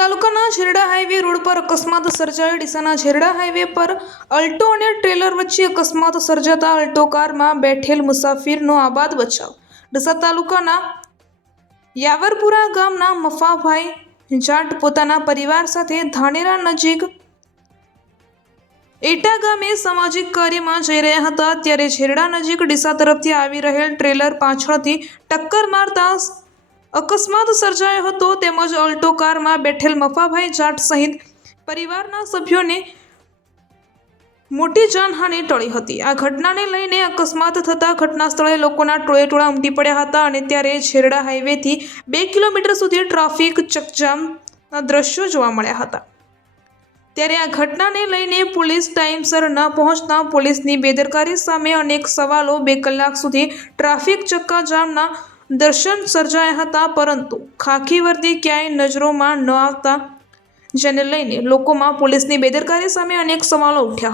ઝેરડા highway road પર અકસ્માત સર્જાયો. ડીસાના ઝેરડા હાઈવે પર અલ્ટો અને ટ્રેલર વચ્ચે અકસ્માત સર્જાતા અલ્ટો કારમાં બેઠેલ મુસાફિરનો આબાદ બચાવ. ડીસા તાલુકાના યાવરપુરા ગામના મફાભાઈ જાટ પોતાના પરિવાર સાથે ધાનેરા નજીક એટા ગામે સામાજિક કાર્યમાં જઈ રહ્યા હતા. ત્યારે ઝેરડા નજીક ડીસા તરફથી આવી રહેલ ટ્રેલર પાછળથી ટક્કર મારતા અકસ્માત સર્જાયો હતો તેમજ અલ્ટો કારમાં બેઠેલ મફાભાઈ જાટ સહિત પરિવારના સભ્યોને મોટી જાનહાનિ ટળી હતી. આ ઘટનાને લઈને અકસ્માત થતાં ઘટના સ્થળે લોકોના ટોળે ટોળા ઉમટી પડ્યા હતા અને ત્યારે છેરડા હાઈવેથી બે કિલોમીટર સુધી ટ્રાફિક ચકજામના દ્રશ્યો જોવા મળ્યા હતા. ત્યારે આ ઘટનાને લઈને પોલીસ ટાઈમસર ન પહોંચતા પોલીસની બેદરકારી સામે અનેક સવાલો બે કલાક સુધી ટ્રાફિક ચક્કાજામના દર્શન સર્જાયા હતા, પરંતુ ખાખી વર્દી ક્યાંય નજરોમાં ન આવતા. જેને લઈને લોકોમાં પોલીસની બેદરકારી સામે અનેક સવાલો ઉઠ્યા.